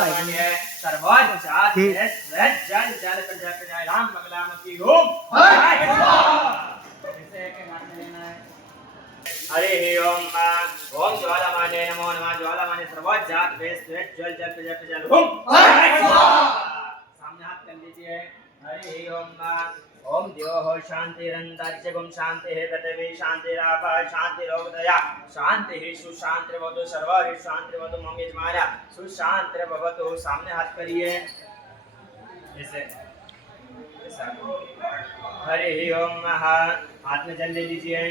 ज्वालामणि सर्वोच्च जल जल जल प्रजापति राम मंगलामती ओम हरे ओम ओम ज्वालामणि नमो नमः ज्वालामणि सर्वोच्च जल जल प्रजापति ओम सामने हाथ कर लीजिए हरे ओम ओम देवो शांतिरंतरिक्षगुम शांति है पृथ्वी शांतिरापः शांतिरोगदया शांति ही सुशांतिर्भवतु सर्वरि शांतिर्भवतु मम यजमाना सुशांतिर्भवतु सामने हाथ करिए ऐसे हरे ओम हाथ में जल ले लीजिए